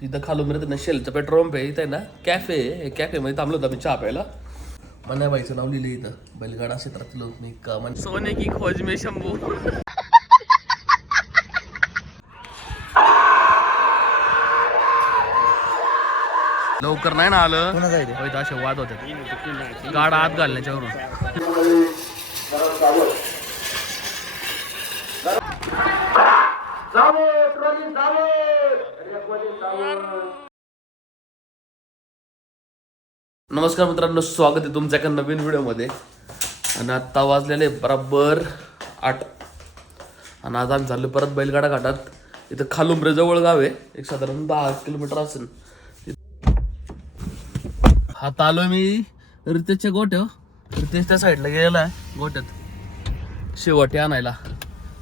तिथं खालून मिळत ना शेलचं पेट्रोल पंप आहे इथं आहे ना कॅफे आहे. कॅफे मध्ये थांबलो होतो आम्ही चहा प्यायला. मनाबाईचं नाव लिहिलं इथं. बैलगाडा क्षेत्रातील लोक नाही का म्हणजे सोने की खोज में शंभू. लवकर नाही ना आलं. होय, तर असे वाद होते. गाडा आत घालण्याच्यावरून नमस्कार मित्रांनो स्वागत आहे तुमच्या एका नवीन व्हिडिओमध्ये. आणि आत्ता वाजलेले बराबर आठ. आणि आज आम्ही चाललो परत बैलगाडा घाटात. इथं खालुंबरे जवळ गाव आहे. एक साधारण दहा किलोमीटर असेल. आता आलो मी रितेशच्या गोट्या रितेश त्या साईडला गेलेला आहे गोट्यात शेवटी आणायला.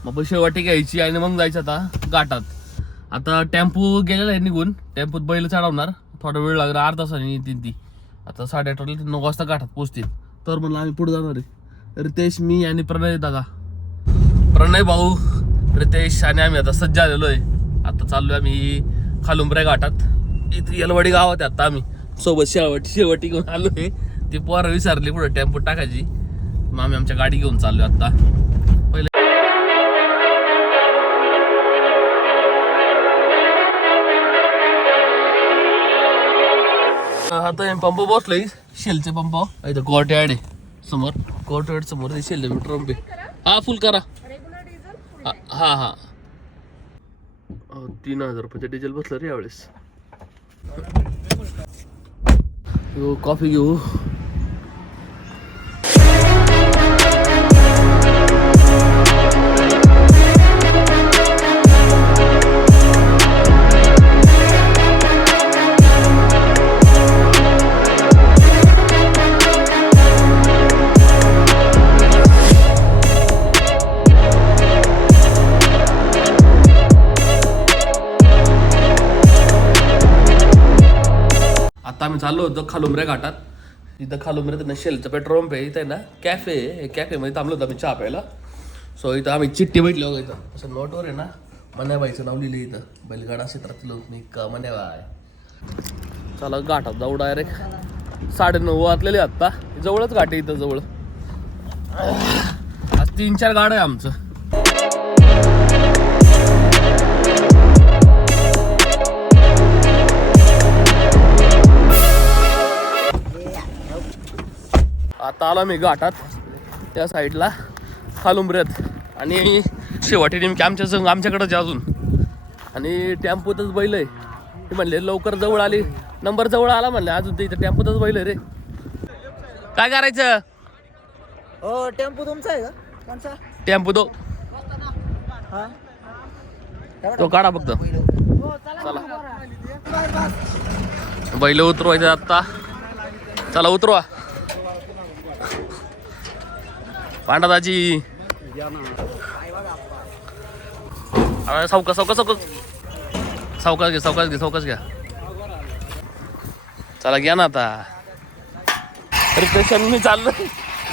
मग शेवटी घ्यायची आणि मग जायचं आता घाटात. आता टेम्पो गेलेला आहे निघून. टेम्पोत बैल चढवणार. थोडा वेळ लागणार अर्धा तासाने येतील ती. आता साडेआठ ते नऊ वाजता घाटात पोहोचतील. तर म्हणलं आम्ही पुढे जाणार आहे. रितेश मी आणि प्रणय दादा. प्रणय भाऊ रितेश आणि आम्ही आता सज्ज आलेलो आहे. आता चाललोय आम्ही खालुंबऱ्या घाटात. इथे येलवाडी गावात आहे आता आम्ही. सोबत शेवटी शेवटी घेऊन आलोय. ती पोरं विसरली पुढे टेम्पो टाकायची. मग आम्ही आमच्या गाडी घेऊन चाललो आता. आता हे पंप बसलोय. शेलचे पंप. इथं कोर्टयार्ड आहे. समोर. कोर्टयार्ड समोर ते शेल पंप हा फुल करा. हा हा हा. तीन हजार रुपयाचं डिझेल बसलं रे यावेळेस. कॉफी घेऊ. आम्ही चाललो होतो खालुंबऱ्या घाटात. इथं खालुंबऱ्यात ना शेलचं पेट्रोल पंप आहे. इथं आहे ना कॅफे आहे. कॅफेमध्ये थांबलो होतो आम्ही चहा प्यायला. सो इथं आम्ही चिठ्ठी भेटली बघा इथं. असं नोटवर आहे ना मन्याबाईचं नाव लिहिलं इथं. बैलगाडा क्षेत्रातील लोक का मन्याबाई चला घाटात जाऊ डायरेक्ट साडे नऊ वाजलेले आत्ता जवळच घाट आहे इथं जवळ. आज तीन चार गाडं आहे आमचं. आता आलो मी घाटात त्या साईडला खालुंबऱ्यात आणि शेवटी नेमकी आमच्या संग आमच्याकडंच आहे अजून. आणि टेम्पोतच बैल आहे. ते म्हणले लवकर जवळ आली. नंबर जवळ आला म्हणले अजून ते इथं टेम्पोतच बैल आहे रे. काय करायचं? हो टेम्पो तुमचा आहे का? कोणचा? टेम्पो तो. हा? तो काढा फक्त. चला. बैल उतरवायचं आत्ता चला उतरवा. पांडादाजी. अरे सावकाश सावकाश सावकाश. घे सावकाश घे सावकाश घ्या. चला घ्या ना आता. रिफ्रेशन मी चाललो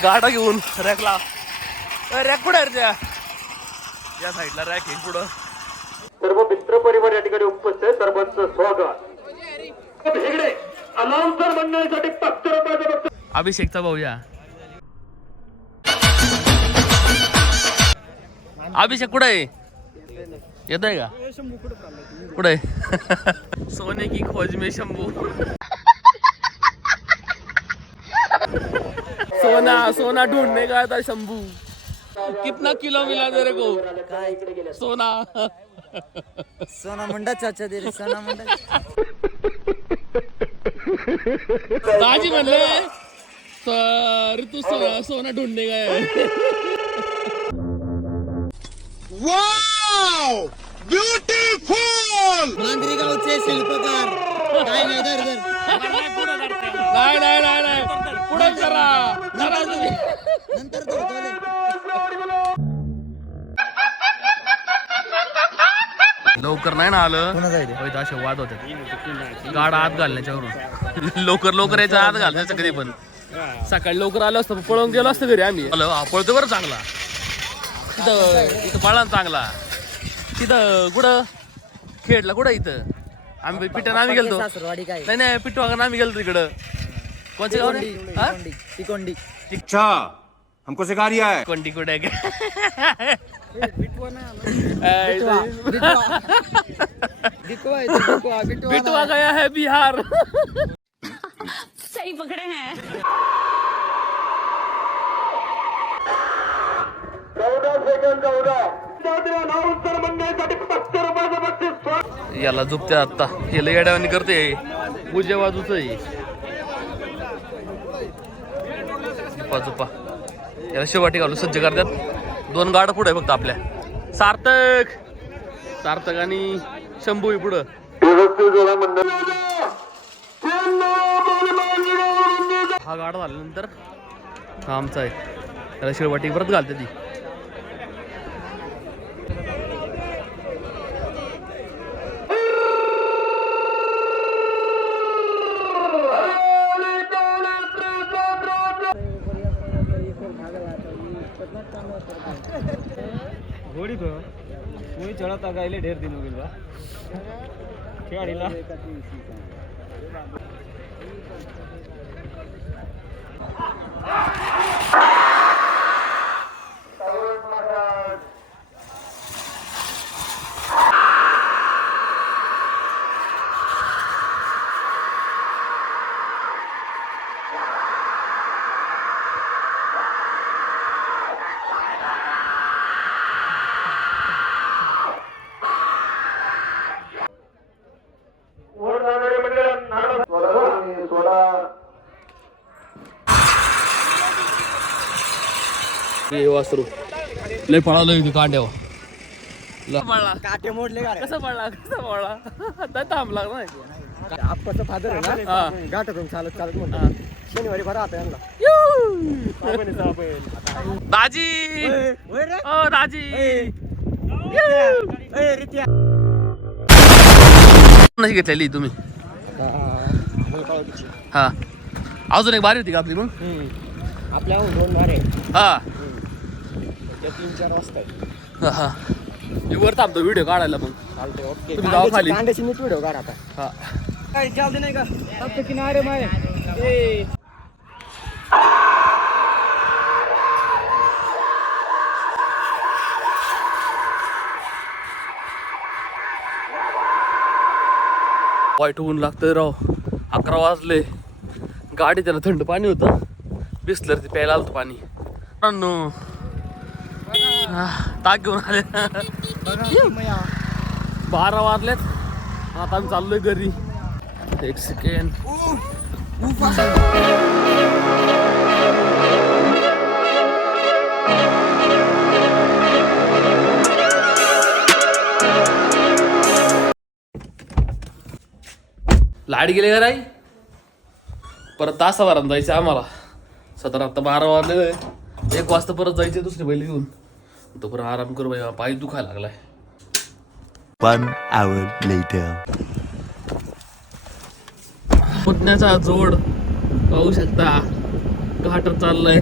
गाडा घेऊन रॅकला. रॅक कुठे आहे त्या? या साईडला रॅक आहे पुढं. सर्व मित्र परिवार या ठिकाणी उपस्थित सर्वांचं स्वागत. अभिषेकचा भाऊ या. अभिषेक कुठे आहे? येत आहे का? कुठे आहे? सोने की खोज में शंभू. सोना सोना ढूँढने का था शंभू. कितना किलो मिला तेरे को? सोना. सोना मुंडा चाचा दे सोना मुंडा. दाजी म्हणले तर सोना सोना ढूँढने गए मांजरी गावचे शिल्पकार. काय नाही धर धर. नाही नाही नाही नाही. पुढे करा. जरा तुम्ही. नंतर. लवकर नाही ना आलं? कोणाचा आहे रे? होय, तर असे वाद होते गाडा आत घालण्याच्यावरून लवकर लवकर यायचं आत घालण्याचं कधी पण. सकाळी लवकर आलो असतं पळून गेलो असतं घरी आम्ही. आलो हा, पळतो बरं चांगला. तिथं इथं चांगला. तिथं कुठं खेडला कुठं इथं. आम्ही पिठानं आम्ही गेलतो. सासरवाडी काय? नाही नाही पिठू वागण आम्ही गेलतो तिकडं. कोणचं गाव? रे? हा? तिकोंडी. तिकोंडी. अच्छा हमको सिखा रिया है कोणती कुठे आहे? बिटवा. काय? बिटवा. बिटवा तो, बिटवा बिटवा बिटवा गया है बिहार. सही पकड़े हैं। याला झोपते आता हे लय येड्यावानी करते. पूजे बाजूच झुपा झुपा याला शेवाटी घालून सज्ज करतात. दोन गाड पुढे फक्त आपल्या. सार्थक! सार्थक आणि शंभू आहे पुढं. हा गाडा झाल्यानंतर हा आमचा आहे. त्याला शेवटी परत घालते ती. वही चढ़ा था गाइले ढेर दिन हो गइल बा खेड़ीला हे वासरू. लय पळालो इथे कांड्यावर. ल- पळला. काटे मोडले का कसं पळला कसं थांबला नाही? आप्पाचं फादर आहे ना? हा. गाठातून चालत चालत म्हणतो शनिवारी बरं आता यांना. दाजी! होय रे? ओ दाजी! कशी घेतलेली तुम्ही. हा अजून एक बारी होती का आपली मग? आपल्या दोन मारे हा. त्या तीन चार वाजता. हा, हा. मी वर थांबतो व्हिडिओ काढायला मग. ओके तुम्ही जावा खाली. कांद्याची नीट व्हिडिओ काढ आता. हा. काय चालते नाही का? फक्त किनारे माय? वाईट ऊन लागतंय राव. अकरा वाजले. गाडी त्याला थंड पाणी होतं. बिसलर ते प्यायला आलं पाणी. मित्रांनो, आह, ताक घेऊन आले. बारा वाजलेत. आता आम्ही चाललोय घरी. एक सेकंड लाइट गेले का राई? परत तासाभरात जायचं आम्हाला. सतरा आता बारा वाजले एक वाजता परत जायचे दुसरे बैल घेऊन. तो परत आराम करू बाई पाय दुखायला लागलाय. One hour later. पुतण्याचा जोड. पाहू शकता घाटात चाललाय.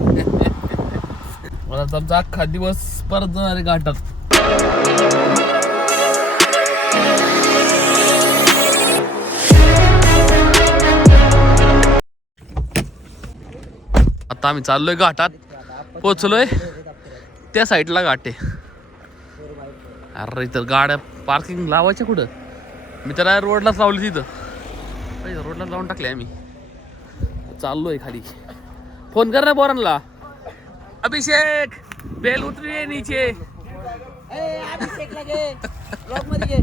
मला तर आमचा अख्खा दिवस परत जाणार आहे घाटात आता आम्ही चाललोय घाटात पोचलोय त्या साईडला आहे. अरे इथं गाड्या पार्किंग लावायच्या कुठं? मी तर रोडलाच लावली तिथं पहिलं रोडला लावून टाकले आम्ही. चाललोय खाली. फोन कर ना बोरांना अभिषेक बेल उतरी नीचे. अभिषेक लागे ब्लॉगमध्ये घे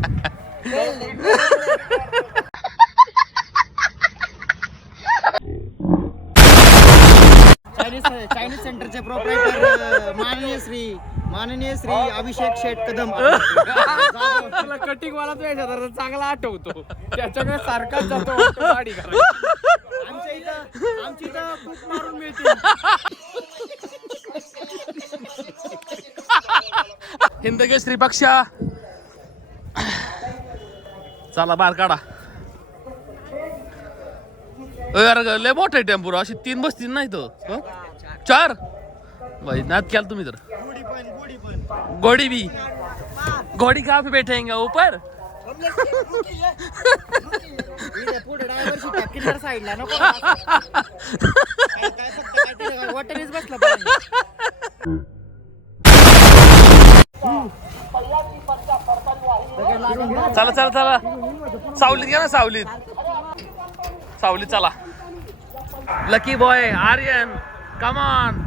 चायनीज चायनीज सेंटरचे प्रोप्रायटर माननीय श्री माननीय श्री अभिषेक शेठ कदम. तुला कटिंग वाला तो चांगला आठवतो. त्याच्याकडे सारखाच जातो गाडी. आमच्या इथं आमच्या इथं खूप मारून मिळते हिंदकेसरी पक्षा. चला बाहेर काढा. अय, लय मोठा आहे टेम्पो अशी तीन बसतील नाही तर चार? भाई नाद केला तुम्ही तर. गोडी बी. घोड़ी कहाँ पे बैठेंगे ऊपर चला चला चला. सावलीत घ्या ना सावलीत. सावलीत चला. लकी बॉय आर्यन कमान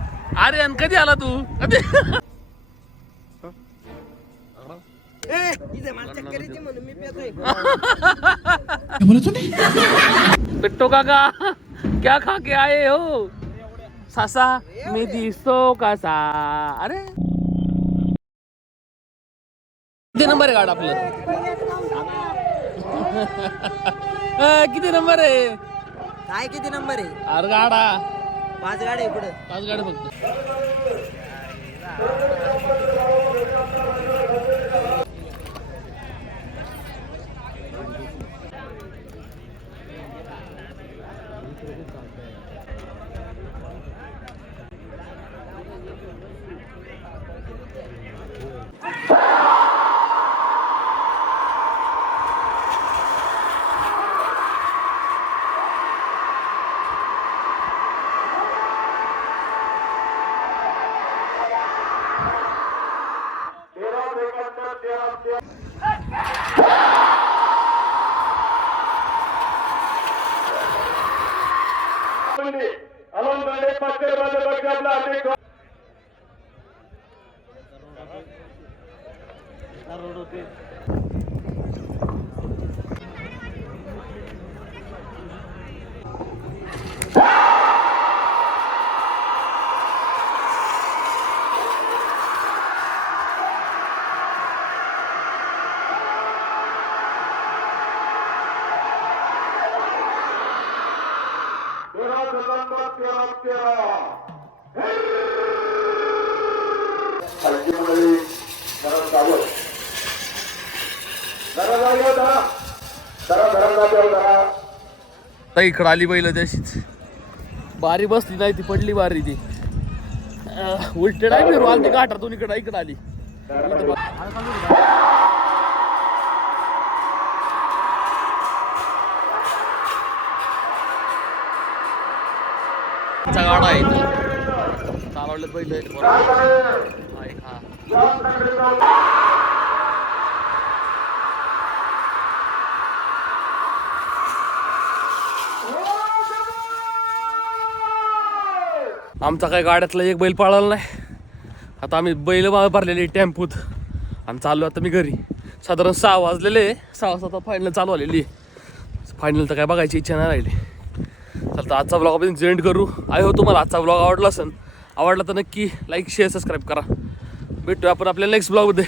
आर्यन कधी आला तू? कधी? पिट्टो काका क्या खा के आए हो? सासा मी दिसतो कसा? अरे. किती नंबर आहे गाड आपलं? किती नंबर आहे? काय किती नंबर आहे? अरे गाडा पाच गाडी पुढे. पाच गाड्या फक्त. रोड होते तर इकडं आली बैल तशीच बारी बसली नाही ती पडली बारी ती. अं, उलटे नाही फिरू आली ती घाटातून इकडं इकडं आली. इथं गाडा आहे. चालवलं पहिलं हा आमचा काही गाड्यातला एक बैल पळाला नाही. आता आम्ही बैल भरलेले भरलेली टेम्पूत. आणि चाललो आता मी घरी. साधारण सहा वाजलेले सहा वाजता आता फायनल चालू आलेली फायनल तर काय बघायची इच्छा नाही राहिली. चल तर आजचा ब्लॉग आपण जेंड करू. आय हो तुम्हाला आजचा ब्लॉग आवडला असेल. आवडला तर नक्की लाईक शेअर सबस्क्राईब करा. भेटूया आपण आपल्या नेक्स्ट ब्लॉगमध्ये